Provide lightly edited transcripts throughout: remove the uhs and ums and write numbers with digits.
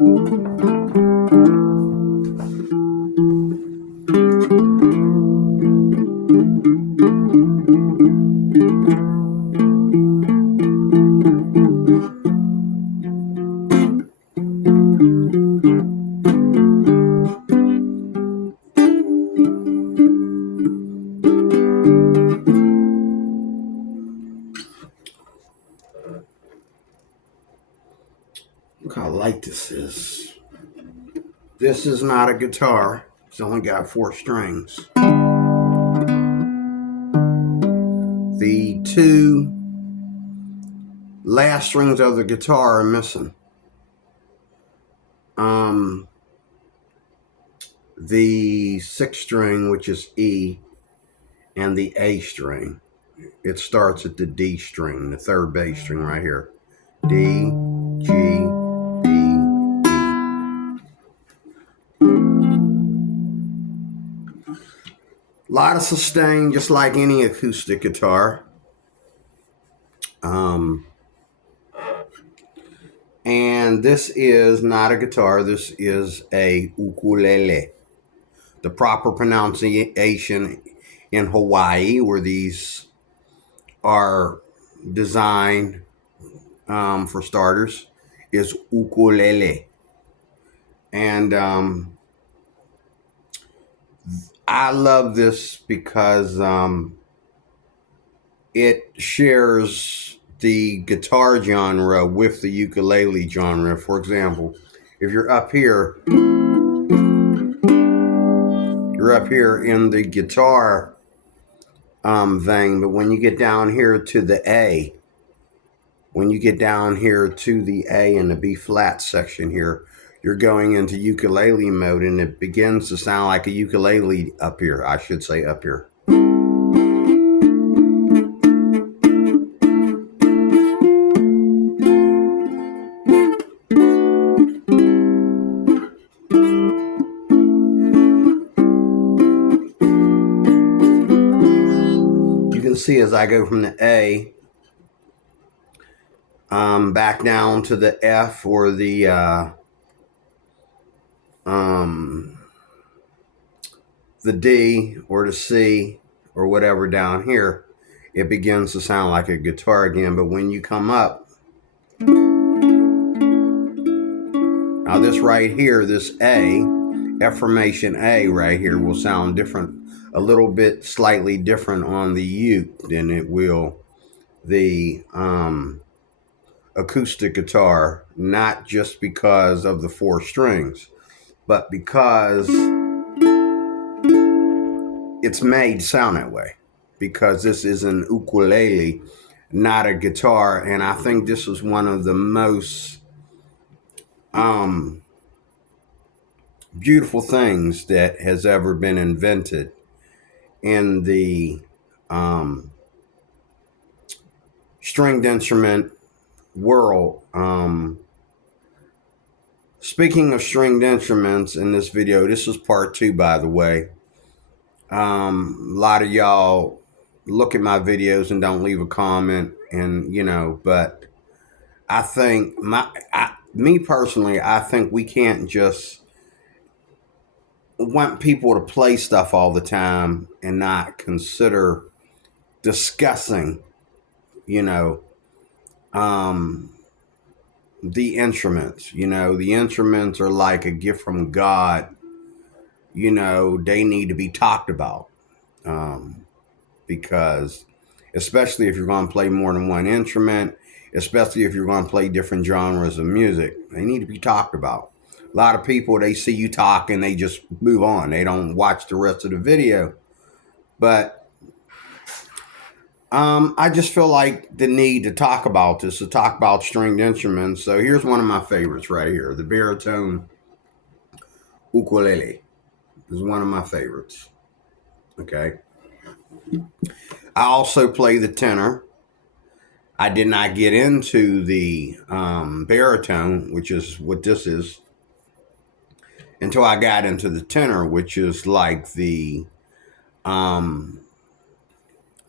Look how light this is. This is not a guitar. It's only got 4 strings. The 2 last strings of the guitar are missing. The 6th string, which is E, and the A string. It starts at the D string, the 3rd bass string right here. D, G, B, E. A lot of sustain, just like any acoustic guitar. And this is not a guitar. This is a ukulele. The proper pronunciation in Hawaii, where these are designed for starters, is ukulele. And I love this because it shares the guitar genre with the ukulele genre. For example, if you're up here in the guitar vein, but when you get down here to the A, when you get down here to the A and the B flat section here, you're going into ukulele mode, and it begins to sound like a ukulele up here. I should say up here. You can see as I go from the A back down to the F or the D or the C or whatever down here, it begins to sound like a guitar again. But when you come up, now this right here, this A, F formation A right here will sound different, a little bit slightly different on the uke than it will the acoustic guitar, not just because of the 4 strings, but because it's made to sound that way, because this is an ukulele, not a guitar. And I think this is one of the most beautiful things that has ever been invented in the stringed instrument world. Speaking of stringed instruments in this video, this is part 2, by the way. A lot of y'all look at my videos and don't leave a comment, and but I think me personally, I think we can't just want people to play stuff all the time and not consider discussing, the instruments. The instruments are like a gift from God. They need to be talked about, because especially if you're going to play more than one instrument, especially if you're going to play different genres of music, they need to be talked about. A lot of people, they see you talk and they just move on. They don't watch the rest of the video. But I just feel like the need to talk about this, to talk about stringed instruments. So here's one of my favorites right here. The baritone ukulele is one of my favorites. Okay. I also play the tenor. I did not get into the baritone, which is what this is, until I got into the tenor, which is like the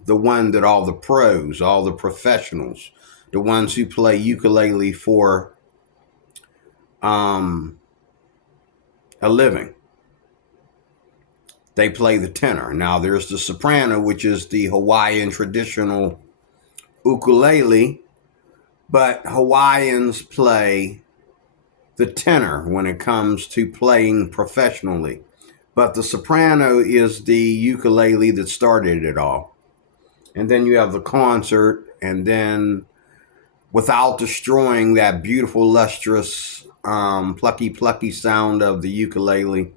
one that all the pros, all the professionals, the ones who play ukulele for a living. They play the tenor. Now there's the soprano, which is the Hawaiian traditional ukulele, but Hawaiians play the tenor when it comes to playing professionally. But the soprano is the ukulele that started it all. And then you have the concert, and then without destroying that beautiful, lustrous, plucky sound of the ukulele,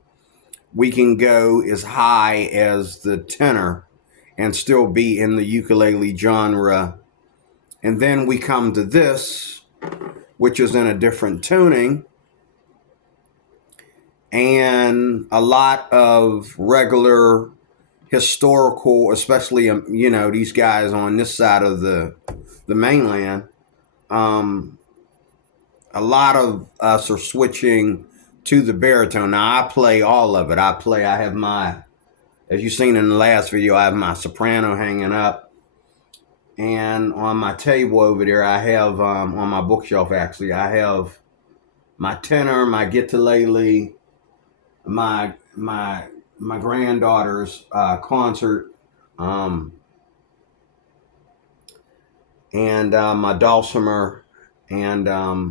we can go as high as the tenor and still be in the ukulele genre. And then we come to this, which is in a different tuning, and a lot of regular historical, especially these guys on this side of the mainland. A lot of us are switching to the baritone. Now I play all of it. I have my, as you've seen in the last video, I have my soprano hanging up. And on my table over there, I have, on my bookshelf actually, I have my tenor, my guitarlele, my granddaughter's concert, and my dulcimer, and I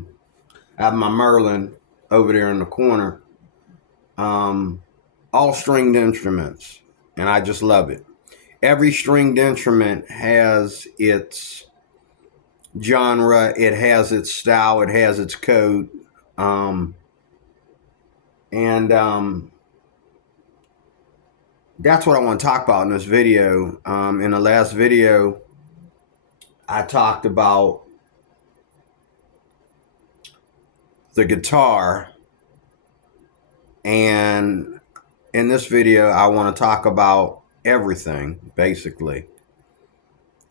have my Merlin over there in the corner. All stringed instruments, and I just love it. Every stringed instrument has its genre, it has its style, it has its code, and that's what I want to talk about in this video. In the last video, I talked about the guitar, and in this video, I want to talk about everything, basically.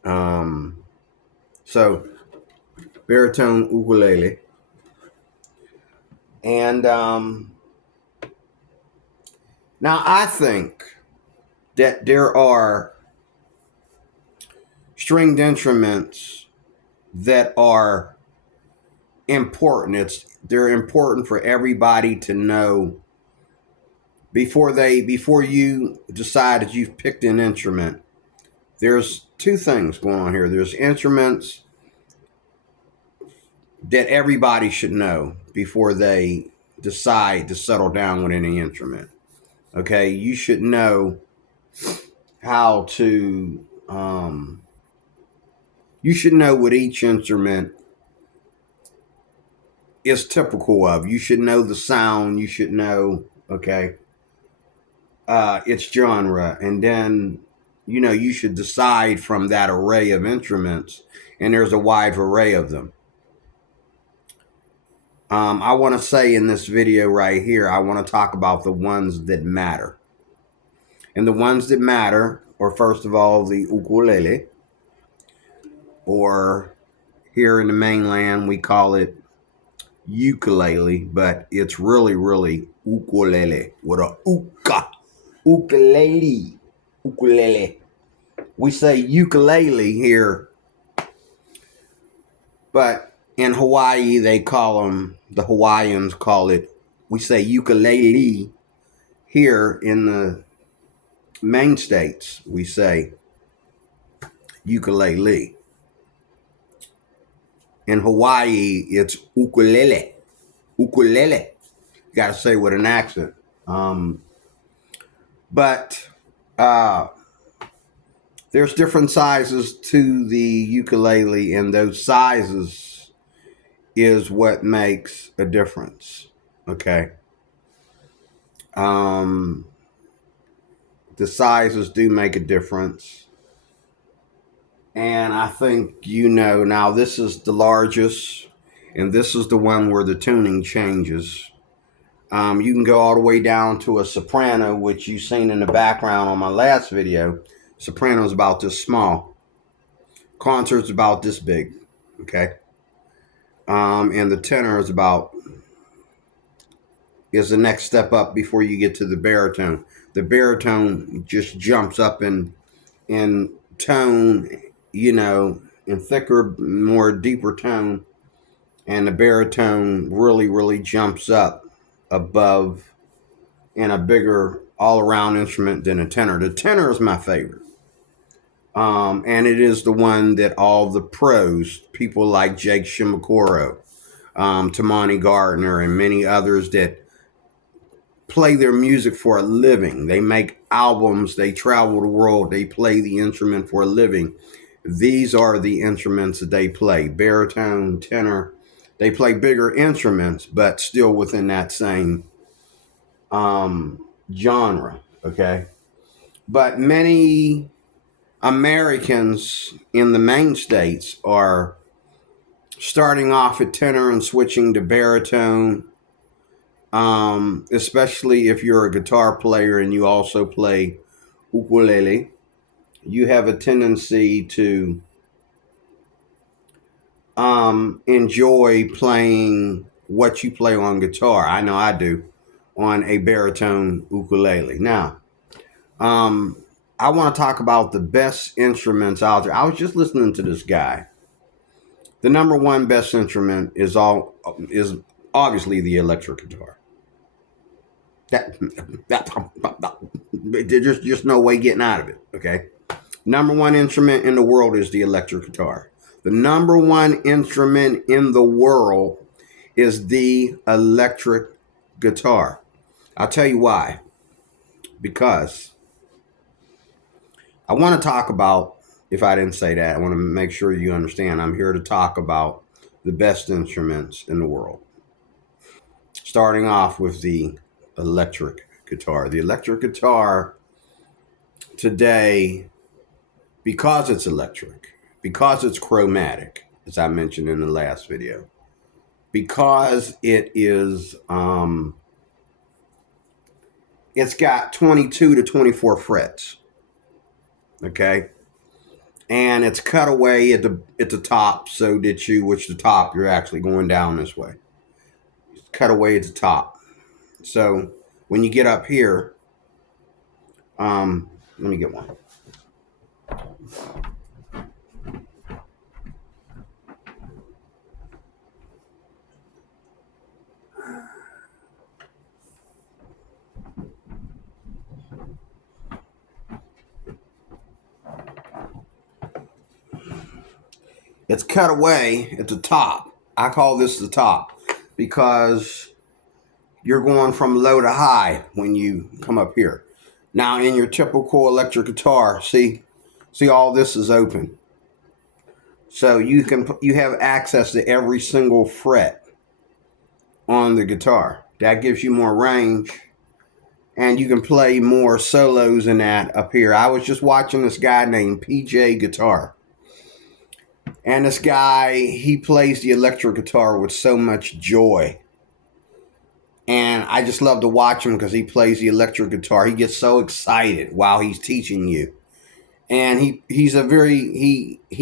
So, baritone ukulele. And now I think that there are stringed instruments that are important. They're important for everybody to know before you decide that you've picked an instrument. There's two things going on here. There's instruments that everybody should know before they decide to settle down with any instrument. Okay, you should know how to, you should know what each instrument is typical of. You should know the sound, you should know, okay, its genre, and then, you should decide from that array of instruments, and there's a wide array of them. I want to say in this video right here, I want to talk about the ones that matter. And the ones that matter are, first of all, the ukulele, or here in the mainland, we call it ukulele, but it's really, really ukulele with a uka. Ukulele. Ukulele. We say ukulele here, but in Hawaii, the Hawaiians call it, we say ukulele. Here in the main states, we say ukulele. In Hawaii, it's ukulele. Ukulele. You got to say with an accent. But there's different sizes to the ukulele, and those sizes is what makes a difference. Okay. The sizes do make a difference. And I think now this is the largest, and this is the one where the tuning changes. You can go all the way down to a soprano, which you've seen in the background on my last video. Soprano is about this small. Concert's about this big. Okay. And the tenor is the next step up before you get to the baritone. The baritone just jumps up in tone, in thicker, more deeper tone. and the baritone really, really jumps up above in a bigger all-around instrument than a tenor. The tenor is my favorite. And it is the one that all the pros, people like Jake Shimokuro, Tamani Gardner, and many others that play their music for a living. They make albums, they travel the world, they play the instrument for a living. These are the instruments that they play: baritone, tenor. They play bigger instruments, but still within that same genre. Okay. But many Americans in the main states are starting off at tenor and switching to baritone, especially if you're a guitar player and you also play ukulele. You have a tendency to enjoy playing what you play on guitar. I know I do, on a baritone ukulele. Now, I want to talk about the best instruments out there. I was just listening to this guy. The number one best instrument is obviously the electric guitar. That there's just no way getting out of it. Okay, number one instrument in the world is the electric guitar. The number one instrument in the world is the electric guitar. I'll tell you why. Because I want to talk about, if I didn't say that, I want to make sure you understand I'm here to talk about the best instruments in the world. Starting off with the electric guitar. The electric guitar today, because it's electric, because it's chromatic, as I mentioned in the last video, because it's got 22 to 24 frets, okay, and it's cut away at the top, so that which the top, you're actually going down this way. It's cut away at the top, so when you get up here, let me get one. It's cut away at the top. I call this the top because you're going from low to high when you come up here. Now, in your typical electric guitar, see all this is open. So you have access to every single fret on the guitar. That gives you more range, and you can play more solos in that up here. I was just watching this guy named PJ Guitar. And this guy, he plays the electric guitar with so much joy. And I just love to watch him because he plays the electric guitar. He gets so excited while he's teaching you. And he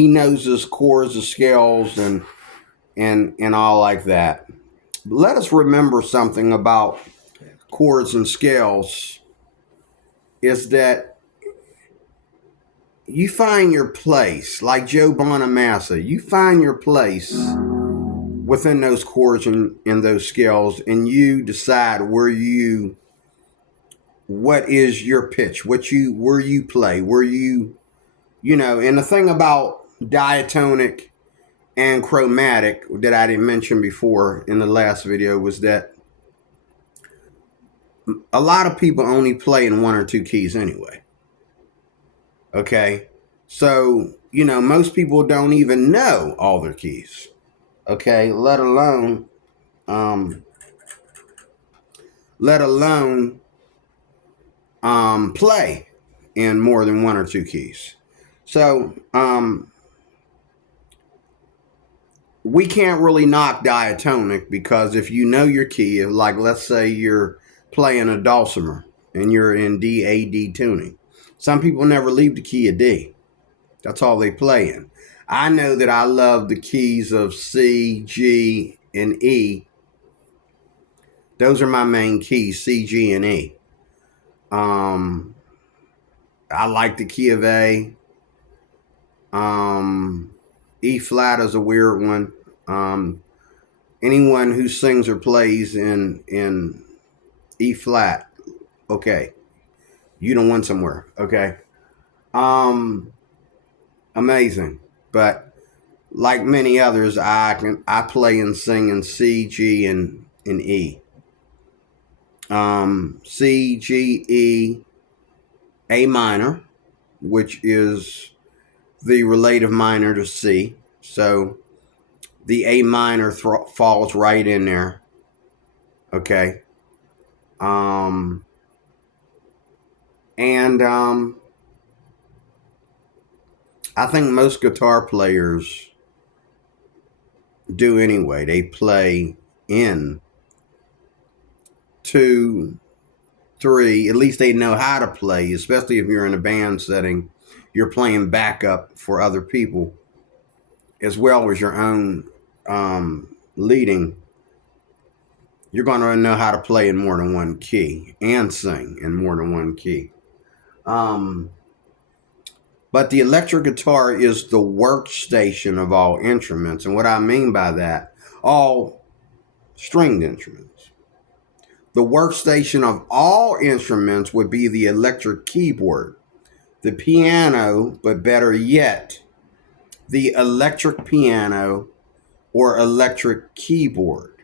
knows his chords, the scales, and all like that. But let us remember something about chords and scales is that you find your place, like Joe Bonamassa. You find your place within those chords and those scales, and you decide what is your pitch, where you play, and the thing about diatonic and chromatic that I didn't mention before in the last video was that a lot of people only play in one or two keys anyway. Okay, so most people don't even know all their keys. Okay, let alone play in more than one or two keys. So we can't really knock diatonic because if you know your key, like let's say you're playing a dulcimer and you're in D, A, D tuning. Some people never leave the key of D. That's all they play in. I know that I love the keys of C, G, and E. Those are my main keys, C, G, and E. I like the key of A. E flat is a weird one. anyone who sings or plays in E flat, okay, you done went somewhere. Okay, um, amazing. But like many others, I play and sing in C, G, and in E. C, G, E, A minor, which is the relative minor to C. So the A minor falls right in there. Okay. Um, and I think most guitar players do anyway. They play in two, three. At least they know how to play, especially if you're in a band setting. You're playing backup for other people as well as your own leading. You're going to know how to play in more than one key and sing in more than one key. Um, but the electric guitar is the workstation of all instruments. And what I mean by that, all stringed instruments. The workstation of all instruments would be the electric keyboard, the piano, but better yet, the electric piano or electric keyboard.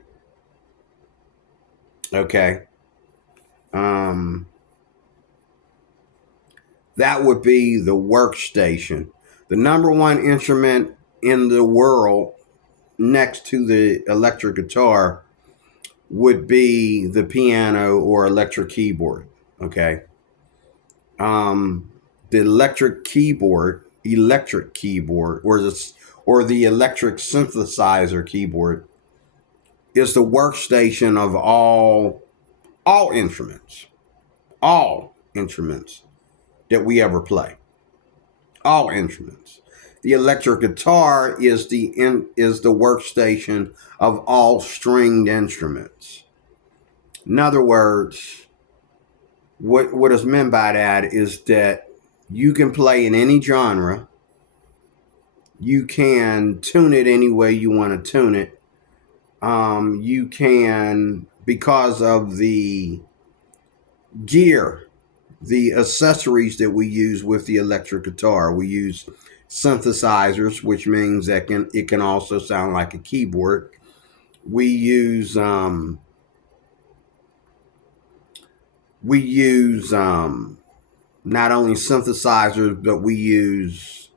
Okay. Um, that would be the workstation. The number one instrument in the world next to the electric guitar would be the piano or electric keyboard. Okay. Um, the electric keyboard, or the electric synthesizer keyboard is the workstation of all instruments, all instruments that we ever play, all instruments. The electric guitar is the workstation of all stringed instruments. In other words, what is meant by that is that you can play in any genre. You can tune it any way you want to tune it. You can, because of the gear, the accessories that we use with the electric guitar. We use synthesizers, which means that it can also sound like a keyboard. We use not only synthesizers, but we use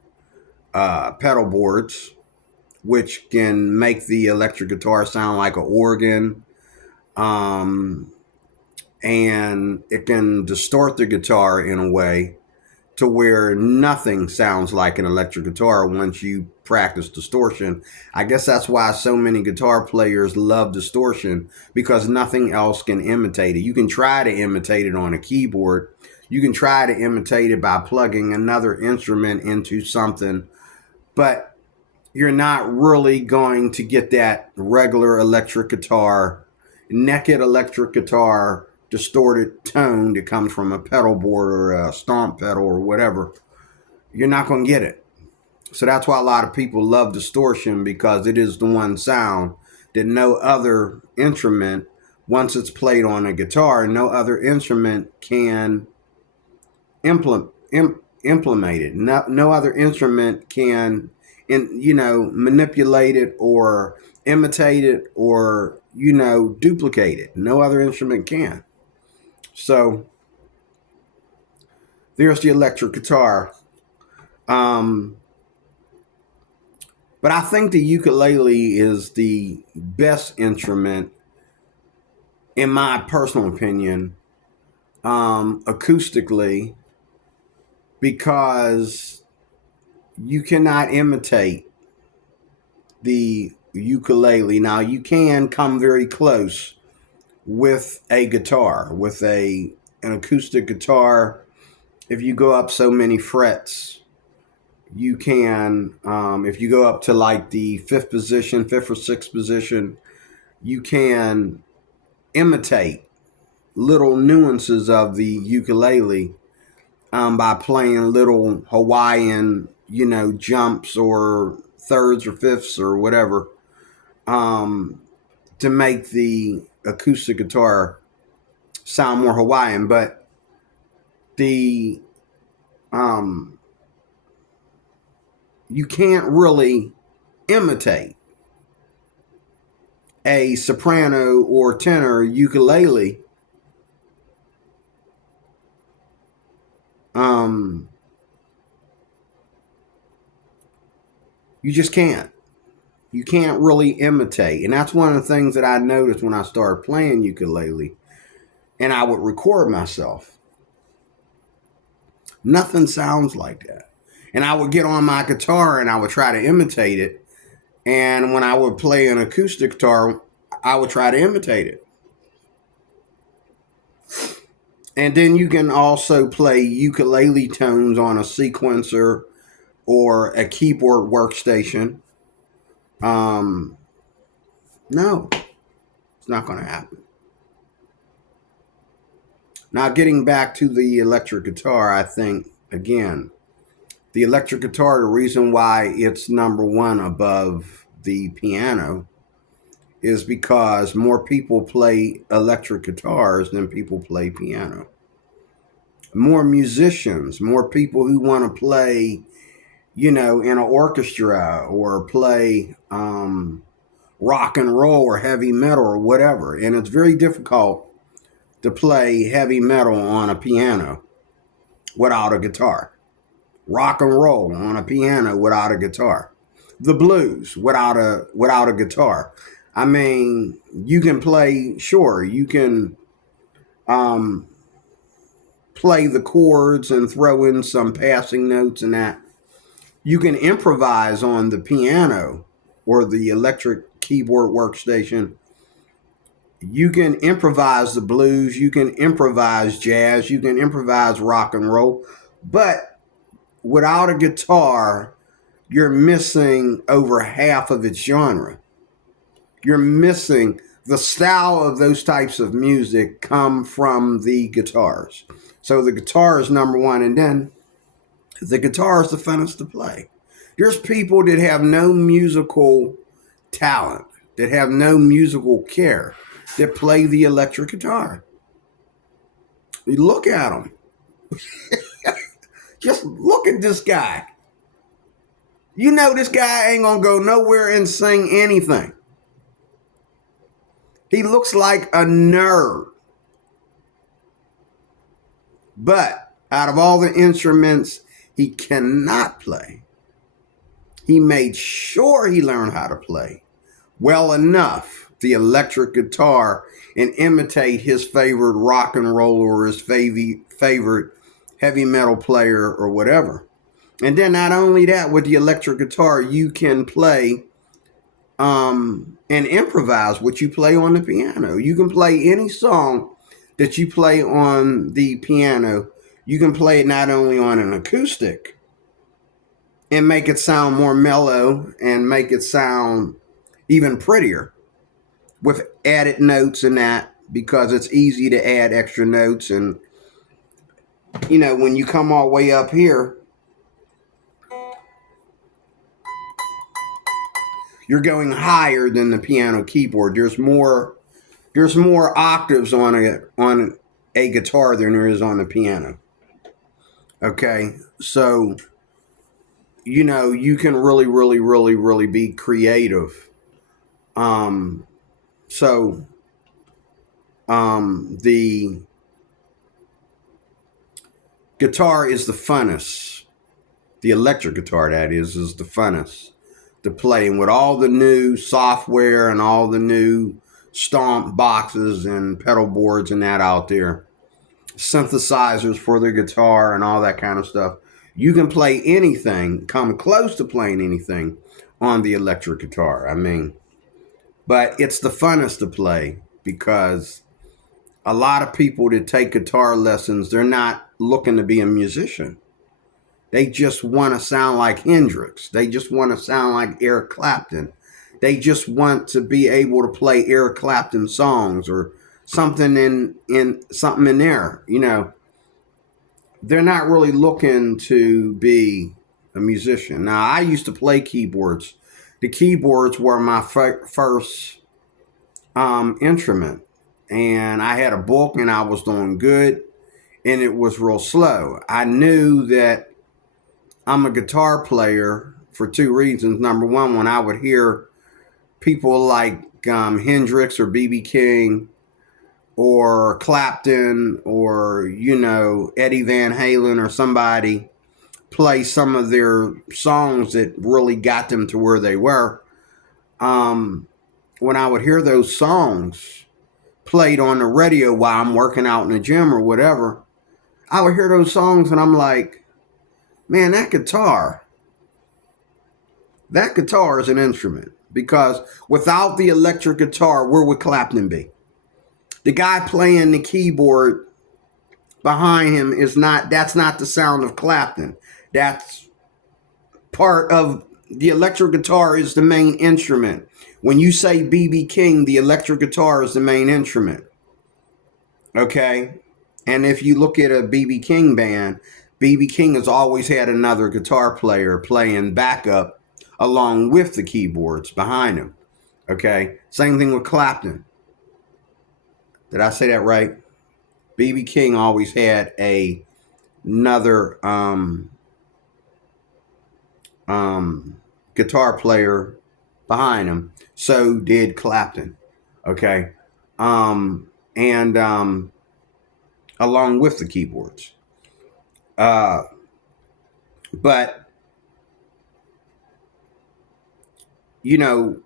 pedal boards, which can make the electric guitar sound like an organ. Um, and it can distort the guitar in a way to where nothing sounds like an electric guitar once you practice distortion. I guess that's why so many guitar players love distortion, because nothing else can imitate it. You can try to imitate it on a keyboard. You can try to imitate it by plugging another instrument into something, but you're not really going to get that regular electric guitar, naked electric guitar distorted tone that comes from a pedal board or a stomp pedal or whatever. You're not going to get it. So that's why a lot of people love distortion, because it is the one sound that no other instrument, once it's played on a guitar, no other instrument can implement it. No other instrument can, manipulate it or imitate it or duplicate it. No other instrument can. So there's the electric guitar. Um, but I think the ukulele is the best instrument, in my personal opinion, acoustically, because you cannot imitate the ukulele. Now, you can come very close with a guitar, with an acoustic guitar. If you go up so many frets, you can, if you go up to like the fifth or sixth position, you can imitate little nuances of the ukulele by playing little Hawaiian, jumps or thirds or fifths or whatever. Um, to make the acoustic guitar sound more Hawaiian, but the you can't really imitate a soprano or tenor ukulele. You just can't. You can't really imitate. And that's one of the things that I noticed when I started playing ukulele and I would record myself. Nothing sounds like that. And I would get on my guitar and I would try to imitate it. And when I would play an acoustic guitar, I would try to imitate it. And then you can also play ukulele tones on a sequencer or a keyboard workstation. No, it's not going to happen. Now, getting back to the electric guitar, I think, again, the electric guitar, the reason why it's number one above the piano is because more people play electric guitars than people play piano. More musicians, more people who want to play, in an orchestra or play rock and roll or heavy metal or whatever. And it's very difficult to play heavy metal on a piano without a guitar. Rock and roll on a piano without a guitar. The blues without a guitar. I mean, you can play, sure, you can play the chords and throw in some passing notes and that. You can improvise on the piano or the electric keyboard workstation. You can improvise the blues, you can improvise jazz, you can improvise rock and roll, but without a guitar, you're missing over half of its genre. You're missing the style of those types of music come from the guitars. So the guitar is number one, and then the guitar is the funnest to play. There's people that have no musical talent, that have no musical care, that play the electric guitar. You look at them. Just look at this guy. You know this guy ain't gonna go nowhere and sing anything. He looks like a nerd. But out of all the instruments he cannot play, he made sure he learned how to play well enough the electric guitar and imitate his favorite rock and roll or his favorite heavy metal player or whatever. And then not only that, with the electric guitar, you can play and improvise what you play on the piano. You can play any song that you play on the piano. You can play it not only on an acoustic and make it sound more mellow and make it sound even prettier with added notes and that, because it's easy to add extra notes. And, when you come all the way up here, you're going higher than the piano keyboard. There's more octaves on a guitar than there is on the piano. Okay, so you can really, really, really, really be creative. So the guitar is the funnest. The electric guitar, that is the funnest to play. And with all the new software and all the new stomp boxes and pedal boards and that out there, synthesizers for the guitar and all that kind of stuff, you can play anything, come close to playing anything on the electric guitar. I mean, but it's the funnest to play because a lot of people that take guitar lessons, they're not looking to be a musician. They just want to sound like Hendrix. They just want to sound like Eric Clapton. They just want to be able to play Eric Clapton songs or something in something in there. They're not really looking to be a musician. Now, I used to play keyboards. The keyboards were my first instrument. And I had a book and I was doing good and it was real slow. I knew that I'm a guitar player for two reasons. Number one, when I would hear people like Hendrix or B.B. King or Clapton or, Eddie Van Halen or somebody play some of their songs that really got them to where they were. When I would hear those songs played on the radio while I'm working out in the gym or whatever, I would hear those songs and I'm like, man, that guitar is an instrument. Because without the electric guitar, where would Clapton be? The guy playing the keyboard behind him that's not the sound of Clapton. That's part of the electric guitar is the main instrument. When you say B.B. King, the electric guitar is the main instrument. Okay? And if you look at a B.B. King band, B.B. King has always had another guitar player playing backup along with the keyboards behind him. Okay? Same thing with Clapton. Did I say that right? B.B. King always had another guitar player behind him. So did Clapton. Okay. And along with the keyboards. Uh, but, the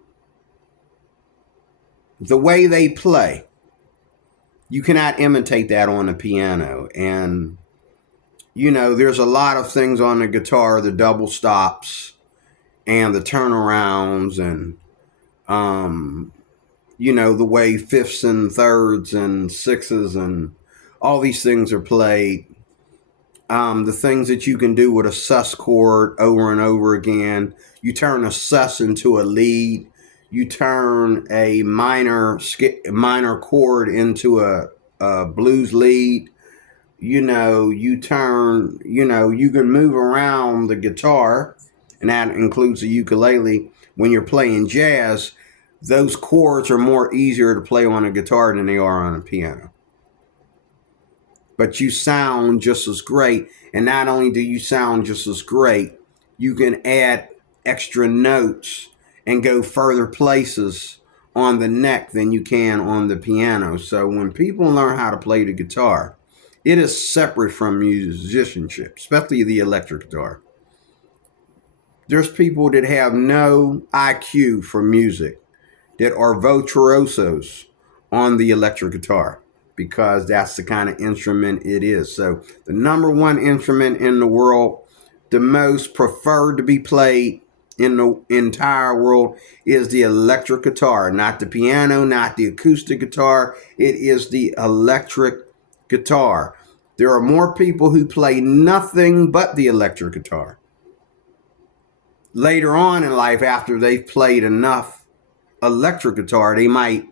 way they play, you cannot imitate that on the piano. And, there's a lot of things on the guitar, the double stops and the turnarounds and, the way fifths and thirds and sixes and all these things are played. The things that you can do with a sus chord over and over again. You turn a sus into a lead. You turn a minor chord into a blues lead. You turn, you can move around the guitar, and that includes the ukulele. When you're playing jazz, those chords are more easier to play on a guitar than they are on a piano. But you sound just as great. And not only do you sound just as great, you can add extra notes and go further places on the neck than you can on the piano. So when people learn how to play the guitar, it is separate from musicianship, especially the electric guitar. There's people that have no IQ for music that are virtuosos on the electric guitar because that's the kind of instrument it is. So the number one instrument in the world, the most preferred to be played in the entire world is the electric guitar, not the piano, not the acoustic guitar. It is the electric guitar. There are more people who play nothing but the electric guitar. Later on in life, after they've played enough electric guitar, they might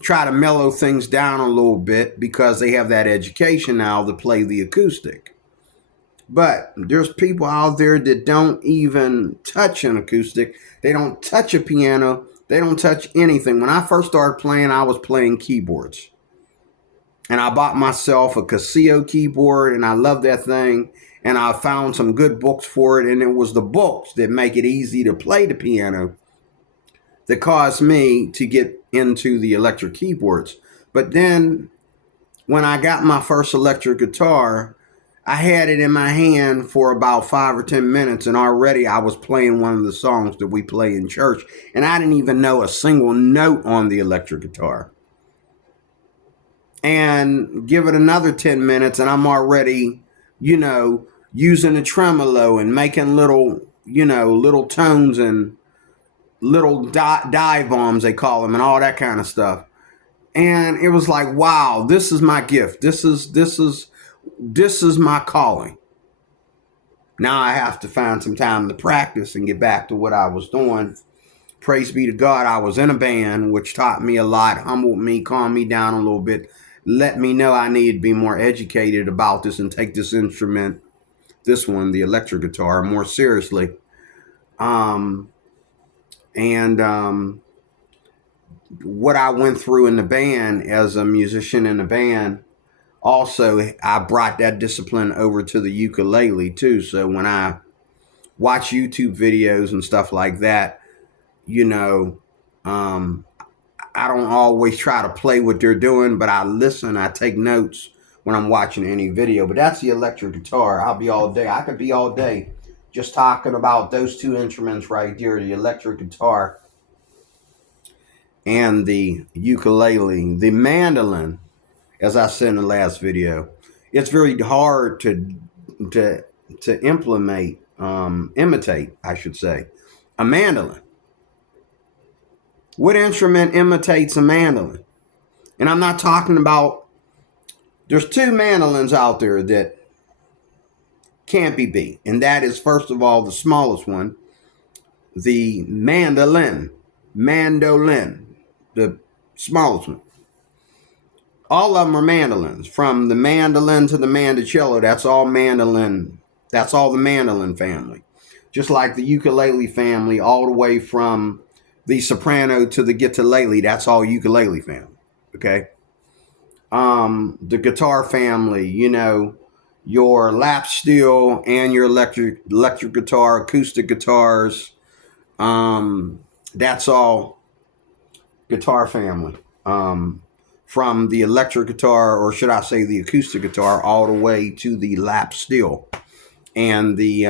try to mellow things down a little bit because they have that education now to play the acoustic. But there's people out there that don't even touch an acoustic. They don't touch a piano. They don't touch anything. When I first started playing, I was playing keyboards. And I bought myself a Casio keyboard and I love that thing. And I found some good books for it. And it was the books that make it easy to play the piano that caused me to get into the electric keyboards. But then when I got my first electric guitar, I had it in my hand for about 5 or 10 minutes, and already I was playing one of the songs that we play in church, and I didn't even know a single note on the electric guitar. And give it another 10 minutes, and I'm already, using a tremolo and making little tones and little dive bombs, they call them, and all that kind of stuff. And it was like, wow, this is my gift. This is my calling. Now I have to find some time to practice and get back to what I was doing. Praise be to God, I was in a band, which taught me a lot, humbled me, calmed me down a little bit, let me know I need to be more educated about this and take this instrument, this one, the electric guitar, more seriously. And what I went through in the band as a musician in the band, also I brought that discipline over to the ukulele too. So when I watch YouTube videos and stuff like that, you know, um, I don't always try to play what they're doing, but I listen, I take notes when I'm watching any video. But that's the electric guitar. I'll be all day. I could be all day just talking about those two instruments right there, the electric guitar and the ukulele. The mandolin, as I said in the last video, it's very hard to to imitate, I should say, a mandolin. What instrument imitates a mandolin? And I'm not talking about, there's two mandolins out there that can't be beat. And that is, first of all, the smallest one, the mandolin, the smallest one. All of them are mandolins. From the mandolin to the mandocello, that's all mandolin. That's all the mandolin family. Just like the ukulele family, all the way from the soprano to the guitarlele, that's all ukulele family. Okay. The guitar family, you know, your lap steel and your electric guitar, acoustic guitars. That's all guitar family. From the electric guitar, or should I say the acoustic guitar, all the way to the lap steel and the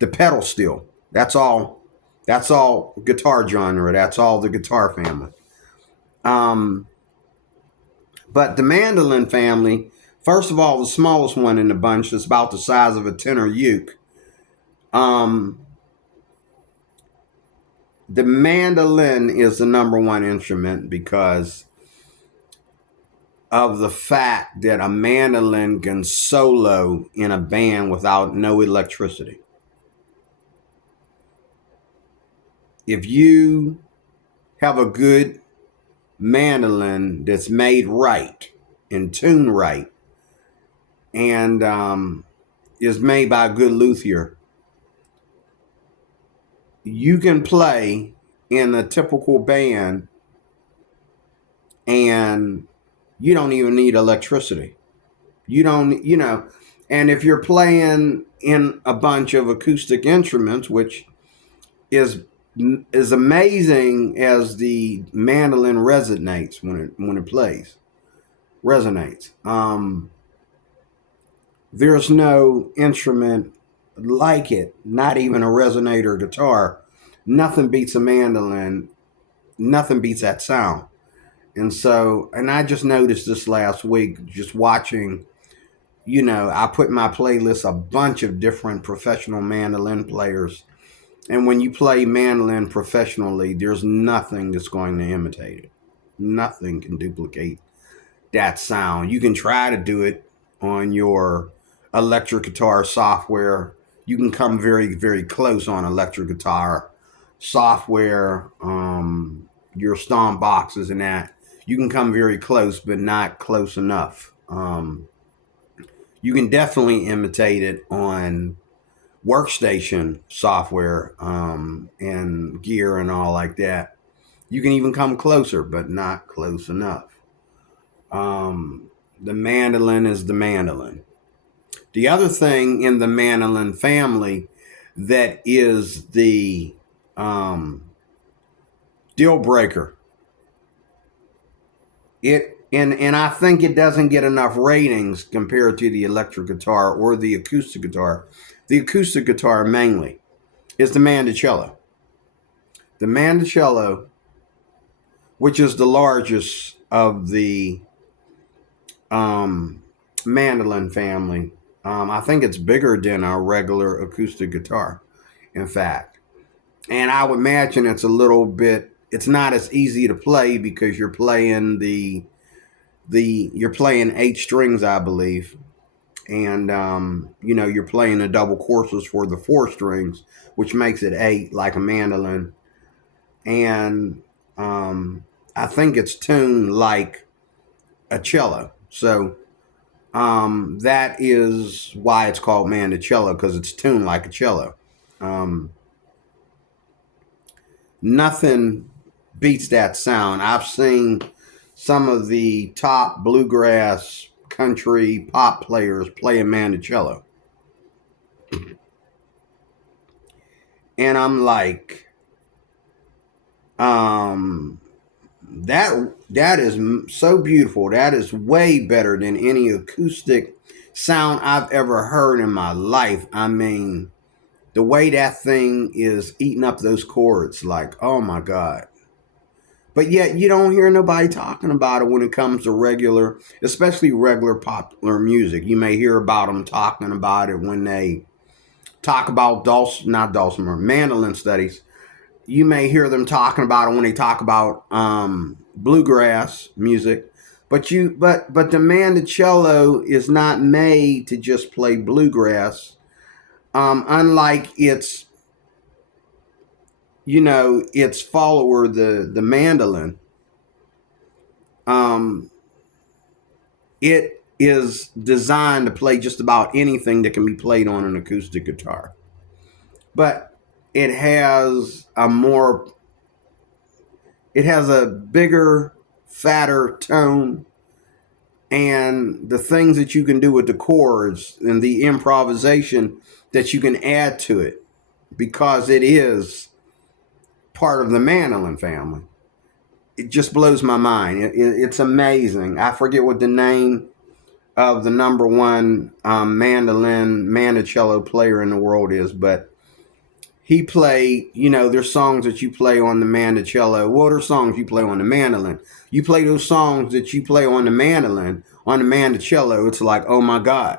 pedal steel. That's all. That's all guitar genre. That's all the guitar family. Um, but the mandolin family, first of all, the smallest one in the bunch is about the size of a tenor uke. Um, the mandolin is the number one instrument because of the fact that a mandolin can solo in a band without no electricity. If you have a good mandolin that's made right and tuned right and is made by a good luthier, you can play in a typical band and you don't even need electricity. You don't, you know, and if you're playing in a bunch of acoustic instruments, which is is amazing as the mandolin resonates when it plays, resonates. There's no instrument like it, not even a resonator guitar. Nothing beats a mandolin. Nothing beats that sound. And so, and I just noticed this last week, just watching, you know, I put in my playlist a bunch of different professional mandolin players. And when you play mandolin professionally, there's nothing that's going to imitate it. Nothing can duplicate that sound. You can try to do it on your electric guitar software. You can come very, very close on electric guitar software, your stomp boxes and that. You can come very close, but not close enough. You can definitely imitate it on workstation software and gear and all like that. You can even come closer, but not close enough. The mandolin is the mandolin. The other thing in the mandolin family that is the deal breaker, and I think it doesn't get enough ratings compared to the electric guitar or the acoustic guitar. The acoustic guitar mainly is the mandocello. The mandocello, which is the largest of the mandolin family. I think it's bigger than our regular acoustic guitar, in fact. And I would imagine it's a little bit. It's not as easy to play because you're playing you're playing eight strings, I believe, and you know you're playing the double courses for the four strings, which makes it eight, like a mandolin. And I think it's tuned like a cello. So that is why it's called mandocello, because it's tuned like a cello. Um, Nothing beats that sound. I've seen some of the top bluegrass, country, pop players play a mandocello. And I'm like, that is so beautiful. That is way better than any acoustic sound I've ever heard in my life. I mean, the way that thing is eating up those chords, like, oh my God. But yet you don't hear nobody talking about it when it comes to regular, especially regular popular music. You may hear about them talking about it when they talk about not dulcimer, mandolin studies. You may hear them talking about it when they talk about bluegrass music. But the mandocello is not made to just play bluegrass. Unlike its follower, the mandolin. It is designed to play just about anything that can be played on an acoustic guitar. But it has a bigger, fatter tone, and the things that you can do with the chords and the improvisation that you can add to it, because it is part of the mandolin family. It just blows my mind. It's amazing. I forget what the name of the number one mandocello player in the world is, but he played, there's songs that you play on the mandocello. What are songs you play on the mandolin? You play those songs that you play on the mandolin, on the mandocello, it's like, oh my God.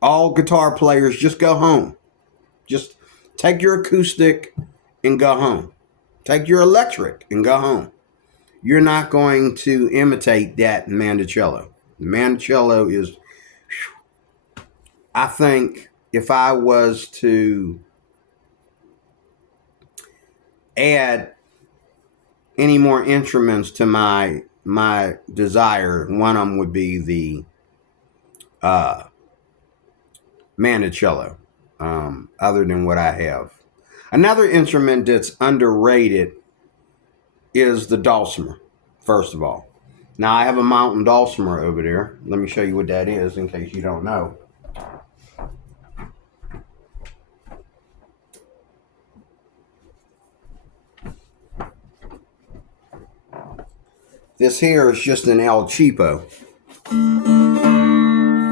All guitar players, just go home. Just take your acoustic and go home. Take your electric and go home. You're not going to imitate that mandocello. The mandocello is, I think, if I was to add any more instruments to my desire, one of them would be the mandocello, other than what I have. Another instrument that's underrated is the dulcimer, first of all. Now, I have a mountain dulcimer over there. Let me show you what that is in case you don't know. This here is just an El Cheapo.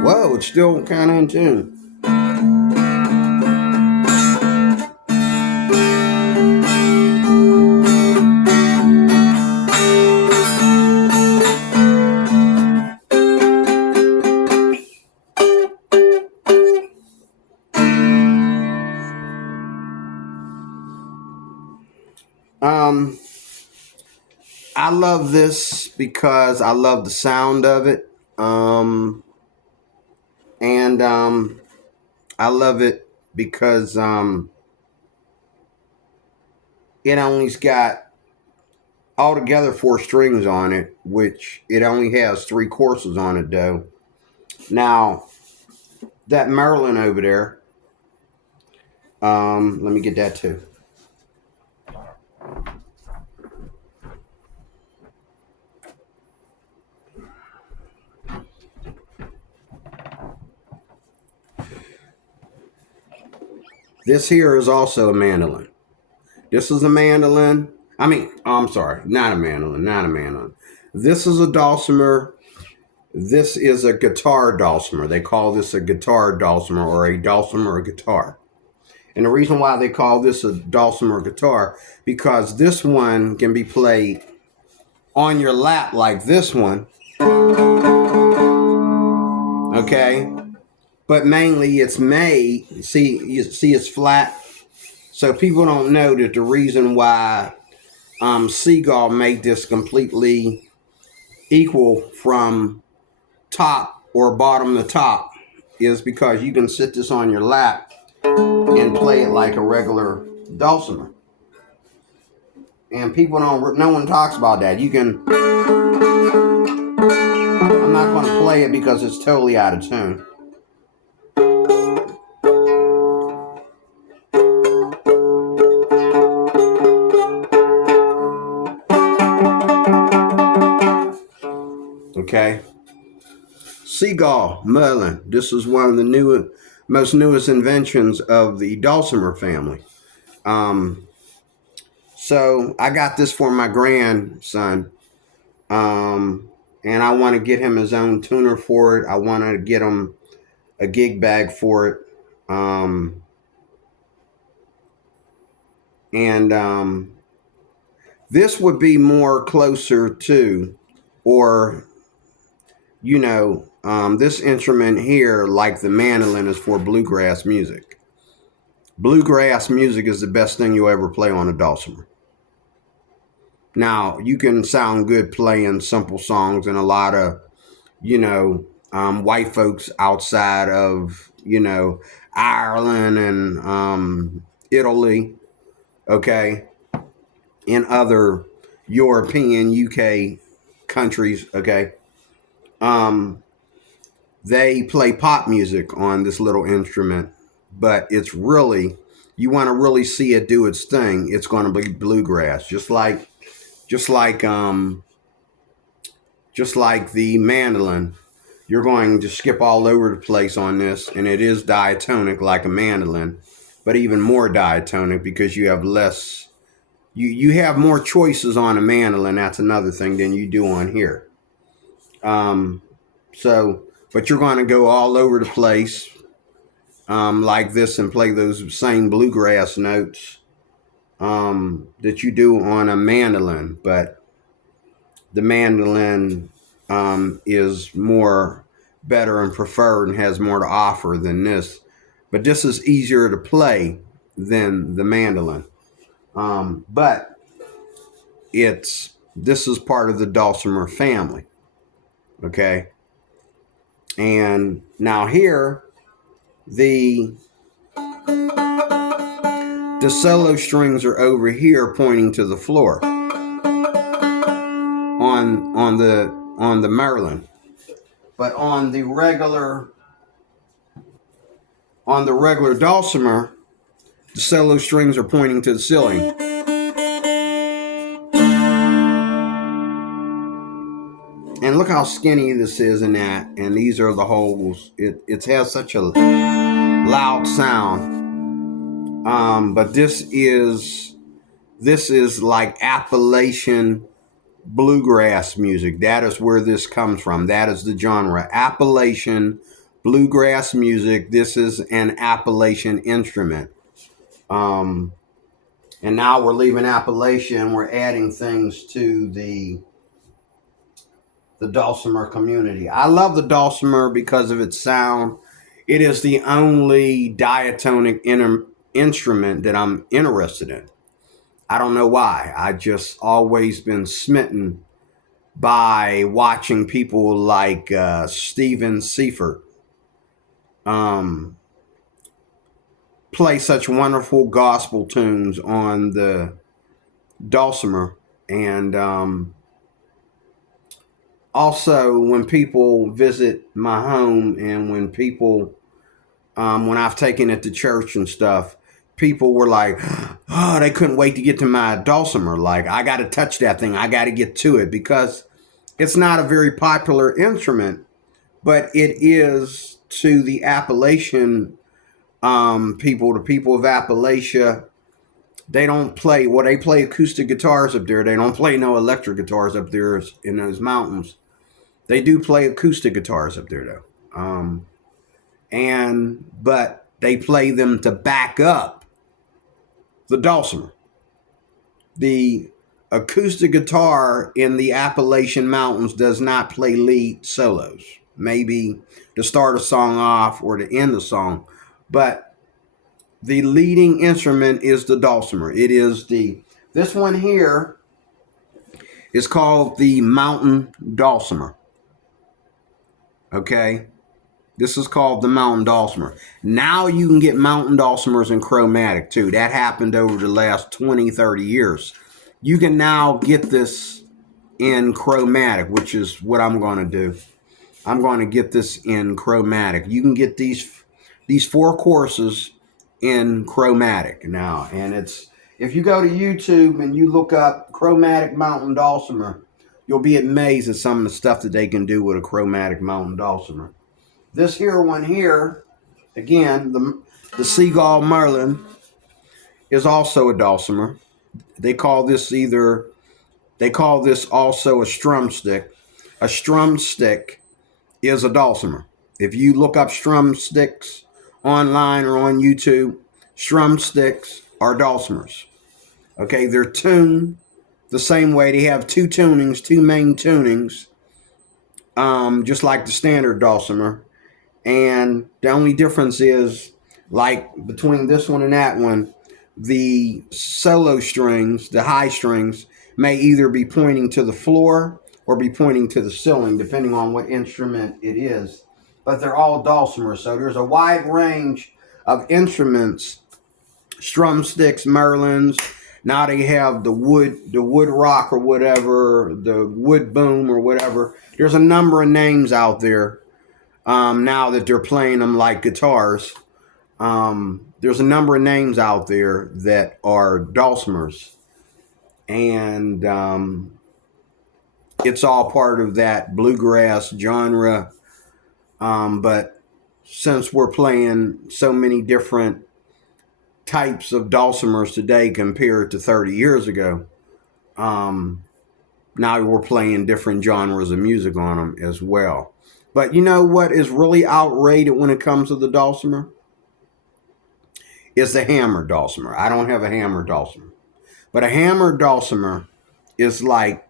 Whoa, it's still kind of in tune. I love this because I love the sound of it. And I love it because it only's got altogether 4 strings on it, which it only has 3 courses on it though. Now, that Merlin over there, let me get that too. This here is also a mandolin. This is a mandolin. I'm sorry, not a mandolin. This is a dulcimer. This is a guitar dulcimer. They call this a guitar dulcimer or a dulcimer guitar. And the reason why they call this a dulcimer guitar, because this one can be played on your lap like this one. Okay? But mainly it's made, you see it's flat. So people don't know that the reason why Seagull made this completely equal from top or bottom to top is because you can sit this on your lap and play it like a regular dulcimer. And no one talks about that. I'm not going to play it because it's totally out of tune. Okay. Seagull, Merlin. This is one of the most newest inventions of the dulcimer family. Um, so I got this for my grandson. Um, and I want to get him his own tuner for it. I want to get him a gig bag for it. Um, and This would be more closer to, or, this instrument here, like the mandolin, is for bluegrass music. Bluegrass music is the best thing you'll ever play on a dulcimer. Now, you can sound good playing simple songs, and a lot of, white folks outside of, Ireland and Italy, okay, in other European, UK countries, okay, um, they play pop music on this little instrument, but it's really, you want to really see it do its thing, it's going to be bluegrass, just like um, just like the mandolin. You're going to skip all over the place on this, and it is diatonic like a mandolin, but even more diatonic because you have less. You have more choices on a mandolin. That's another thing than you do on here. Um, but you're going to go all over the place like this and play those same bluegrass notes that you do on a mandolin. But the mandolin is more better and preferred and has more to offer than this. But this is easier to play than the mandolin. But this is part of the dulcimer family. Okay. And now here, the solo strings are over here pointing to the floor on the Merlin. But on the regular dulcimer, the solo strings are pointing to the ceiling. And look how skinny this is in that. And these are the holes. It has such a loud sound. But this is like Appalachian bluegrass music. That is where this comes from. That is the genre. Appalachian bluegrass music. This is an Appalachian instrument. And now we're leaving Appalachia and we're adding things to the dulcimer community. I love the dulcimer because of its sound. It is the only diatonic instrument that I'm interested in. I don't know why. I just always been smitten by watching people like Steven Seifert play such wonderful gospel tunes on the dulcimer. And also, when people visit my home and when people, when I've taken it to church and stuff, people were like, oh, they couldn't wait to get to my dulcimer. Like, I got to touch that thing. I got to get to it because it's not a very popular instrument, but it is to the Appalachian people, the people of Appalachia. They don't play, well, they play acoustic guitars up there. They don't play no electric guitars up there in those mountains. They do play acoustic guitars up there, though. But they play them to back up the dulcimer. The acoustic guitar in the Appalachian Mountains does not play lead solos. Maybe to start a song off or to end the song. But the leading instrument is the dulcimer. This one here is called the mountain dulcimer. Okay. This is called the mountain dulcimer. Now you can get mountain dulcimers in chromatic too. That happened over the last 20, 30 years. You can now get this in chromatic, which is what I'm going to do. I'm going to get this in chromatic. You can get these 4 courses in chromatic now. And if you go to YouTube and you look up chromatic mountain dulcimer, You'll be amazed at some of the stuff that they can do with a chromatic mountain dulcimer. This here one here, again, the Seagull Merlin is also a dulcimer. They call this also a strum stick. A strum stick is a dulcimer. If you look up strum sticks online or on YouTube, strum sticks are dulcimers. Okay, they're tuned the same way. They have two tunings, two main tunings, just like the standard dulcimer. And the only difference is, like between this one and that one, the solo strings, the high strings, may either be pointing to the floor or be pointing to the ceiling, depending on what instrument it is. But they're all dulcimers, so there's a wide range of instruments, strum sticks, Merlins. Now they have the wood rock or whatever, the wood boom or whatever. There's a number of names out there now that they're playing them like guitars. There's a number of names out there that are dulcimers, and it's all part of that bluegrass genre. But since we're playing so many different types of dulcimers today compared to 30 years ago, now we're playing different genres of music on them as well. But you know what is really outrated when it comes to the dulcimer? Is the hammer dulcimer. I don't have a hammer dulcimer. But a hammer dulcimer is like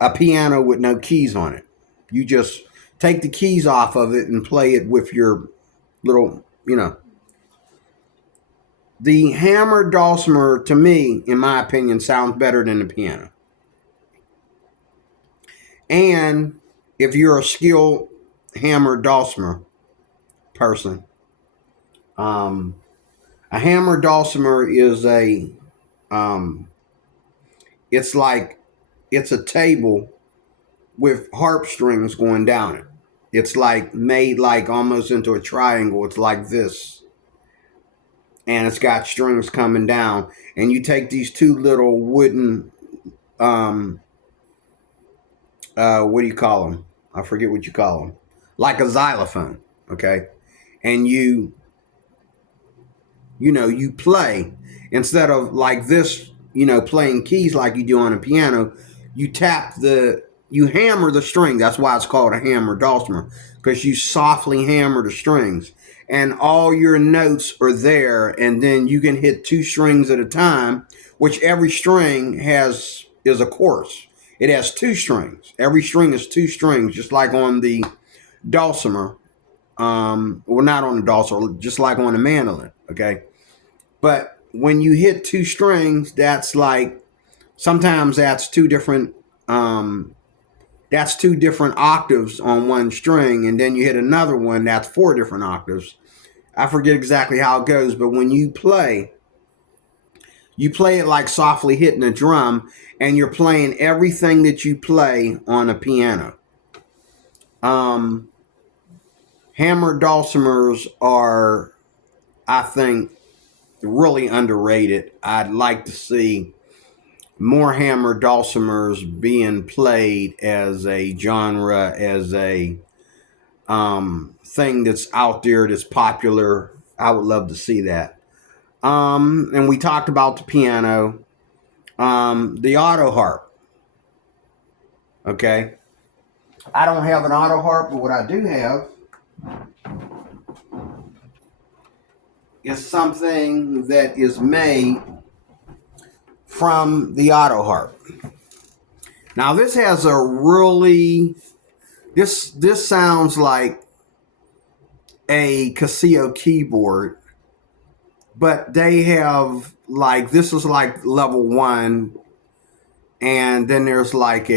a piano with no keys on it. You just take the keys off of it and play it with your little, The hammer dulcimer, to me, in my opinion, sounds better than the piano. And if you're a skilled hammer dulcimer person, a hammer dulcimer is it's a table with harp strings going down it. It's like made like almost into a triangle. It's like this. And it's got strings coming down. And you take these two little wooden, what do you call them? I forget what you call them. Like a xylophone, okay? And you play instead of like this, playing keys like you do on a piano. You hammer the string. That's why it's called a hammer dulcimer, because you softly hammer the strings, and all your notes are there, and then you can hit two strings at a time, which every string is a chorus. It has two strings. Every string is two strings, just like on the dulcimer. Well, not on the dulcimer, just like on the mandolin, okay? But when you hit two strings, that's like, sometimes that's two different octaves on one string, and then you hit another one, that's four different octaves. I forget exactly how it goes, but when you play it like softly hitting a drum, and you're playing everything that you play on a piano. Hammer dulcimers are, I think, really underrated. I'd like to see more hammer dulcimers being played as a genre, as a thing that's out there, that's popular. I would love to see that. And we talked about the piano, the auto harp. Okay, I don't have an auto harp, but what I do have is something that is made from the auto harp. Now this has a really, this sounds like a Casio keyboard, but they have like, this is like level 1, and then there's like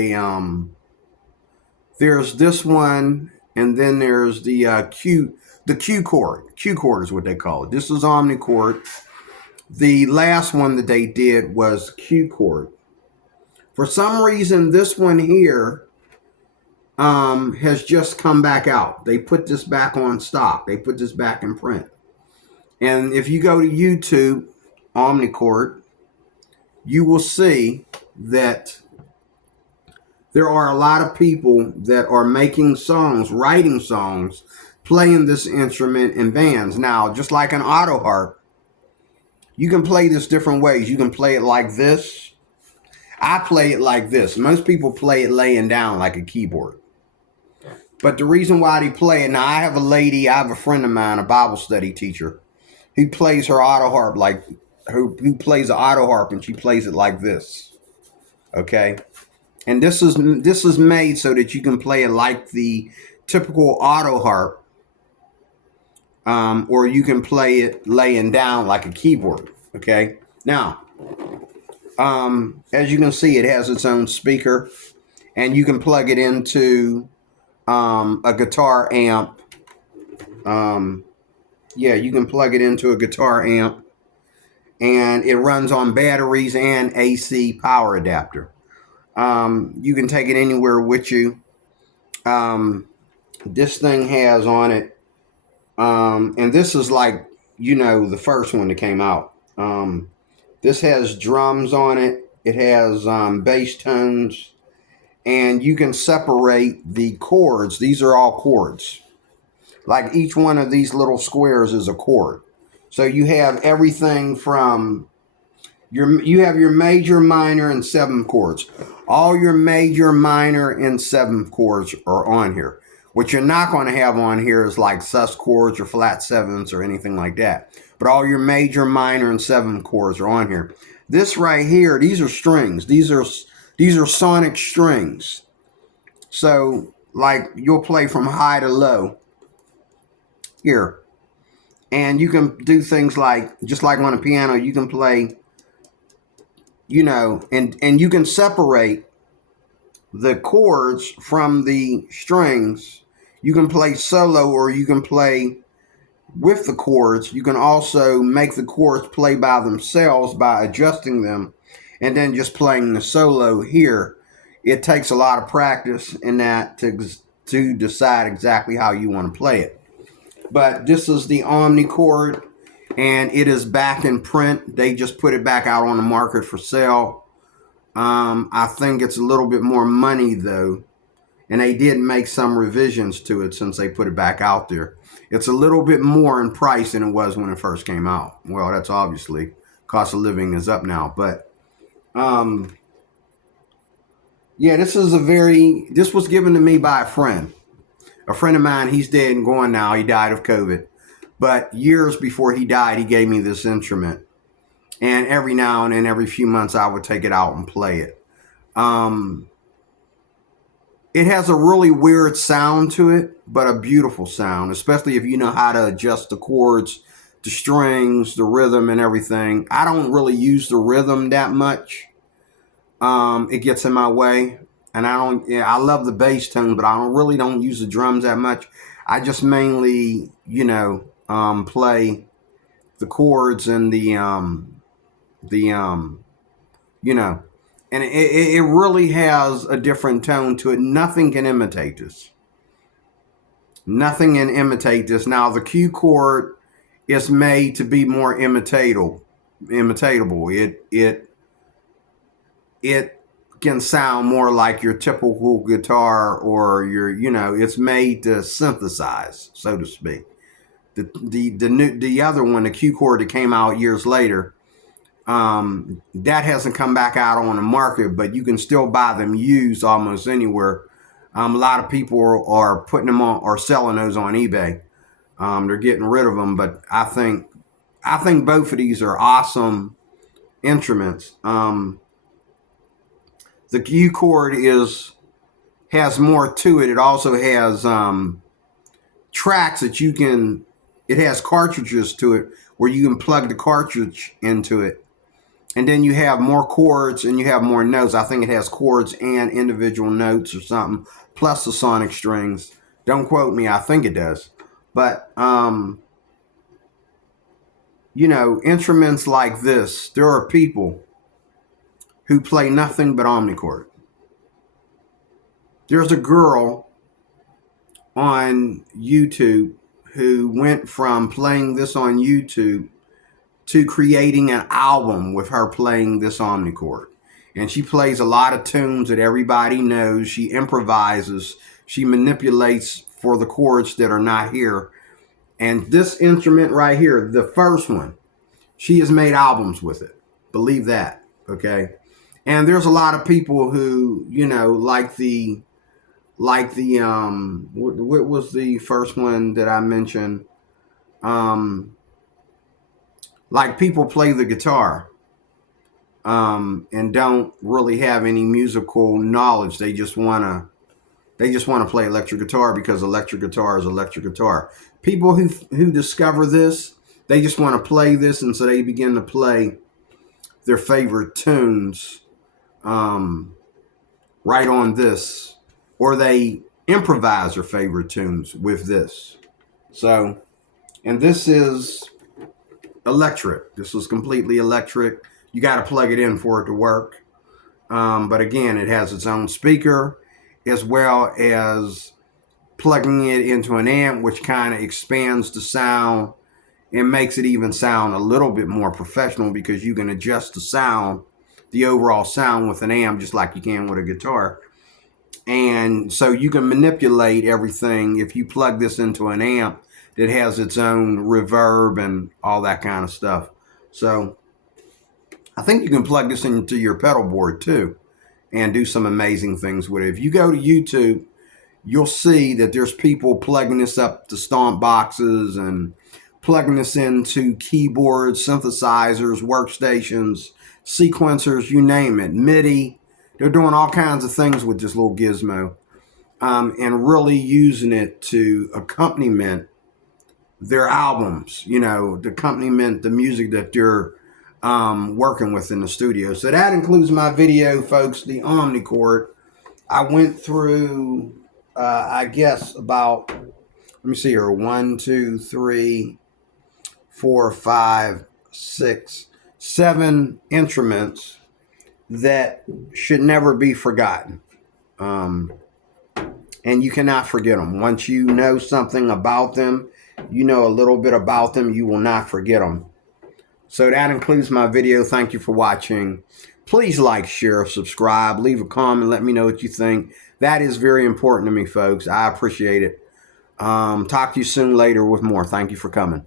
there's this one, and then there's the Q chord. Q chord is what they call it. This is omnichord. The last one that they did was Q chord. For some reason, this one here has just come back out. They put this back on stock. They put this back in print. And if you go to YouTube, omnichord, you will see that There are a lot of people that are making songs, writing songs, playing this instrument in bands. Now, just like an auto harp, you can play this different ways. You can play it like this. I play it like this. Most people play it laying down like a keyboard. But the reason why they play it, now I have a friend of mine, a Bible study teacher, who plays her auto harp like, who plays the auto harp and she plays it like this. Okay? And this is made so that you can play it like the typical auto harp, or you can play it laying down like a keyboard. Okay. Now, as you can see, it has its own speaker, and you can plug it into a guitar amp. Yeah, you can plug it into a guitar amp, and it runs on batteries and AC power adapter. You can take it anywhere with you. This thing has on it, and this is like, the first one that came out. This has drums on it. It has bass tones, and you can separate the chords. These are all chords. Like each one of these little squares is a chord. So you have everything from you have your major, minor, and seventh chords. All your major, minor, and seventh chords are on here. What you're not going to have on here is like sus chords or flat sevenths or anything like that. But all your major, minor, and seventh chords are on here. This right here, these are strings. These are sonic strings. So like you'll play from high to low here. And you can do things like, just like on a piano, you can play, and you can separate the chords from the strings. You can play solo, or you can play with the chords. You can also make the chords play by themselves by adjusting them and then just playing the solo here. It takes a lot of practice in that to decide exactly how you want to play it. But this is the Omnichord, and it is back in print. They just put it back out on the market for sale. I think it's a little bit more money though, and they did make some revisions to it since they put it back out there. It's a little bit more in price than it was when it first came out. Well, that's obviously cost of living is up now, but yeah, this was given to me by a friend. A friend of mine, he's dead and gone now. He died of COVID. But years before he died, he gave me this instrument. And every now and then, every few months, I would take it out and play it. It has a really weird sound to it, but a beautiful sound, especially if you know how to adjust the chords, the strings, the rhythm, and everything. I don't really use the rhythm that much. It gets in my way. And I love the bass tone, but I don't use the drums that much. I just mainly, play the chords and and it really has a different tone to it. Nothing can imitate this. Nothing can imitate this. Now, the Q chord is made to be more imitatable. It can sound more like your typical guitar, or it's made to synthesize, so to speak. The other one, the Q chord that came out years later, that hasn't come back out on the market, but you can still buy them used almost anywhere. A lot of people are putting them on or selling those on eBay. They're getting rid of them, but I think both of these are awesome instruments. The Q chord has more to it. It also has tracks that it has cartridges to it where you can plug the cartridge into it. And then you have more chords and you have more notes. I think it has chords and individual notes or something, plus the sonic strings. Don't quote me. I think it does. But, instruments like this, there are people who play nothing but omnichord. There's a girl on YouTube who went from playing this on YouTube to creating an album with her playing this omnichord. And she plays a lot of tunes that everybody knows. She improvises. She manipulates for the chords that are not here. And this instrument right here, the first one, she has made albums with it. Believe that, okay? And there's a lot of people who, you know, what was the first one that I mentioned? Like people play the guitar and don't really have any musical knowledge. They just want to play electric guitar because electric guitar is electric guitar. People who discover this, they just want to play this, and so they begin to play their favorite tunes right on this, or they improvise their favorite tunes with this. So, and this is electric. This is completely electric. You got to plug it in for it to work. But again, it has its own speaker, as well as plugging it into an amp, which kind of expands the sound and makes it even sound a little bit more professional, because you can adjust the sound, the overall sound, with an amp just like you can with a guitar. And so you can manipulate everything if you plug this into an amp that has its own reverb and all that kind of stuff. So I think you can plug this into your pedal board too and do some amazing things with it. If you go to YouTube, you'll see that there's people plugging this up to stomp boxes and plugging this into keyboards, synthesizers, workstations, sequencers, you name it, MIDI. They're doing all kinds of things with this little gizmo, and really using it to accompaniment their albums, you know, to accompaniment the music that they're working with in the studio. So that includes my video, folks, the Omnichord. I went through, I guess, about, let me see here, 1, 2, 3, 4, 5, 6, 7 instruments that should never be forgotten. And you cannot forget them. Once you know something about them, you know a little bit about them, you will not forget them. So that includes my video. Thank you for watching. Please like, share, subscribe, leave a comment, let me know what you think. That is very important to me, folks. I appreciate it. Talk to you soon later with more. Thank you for coming.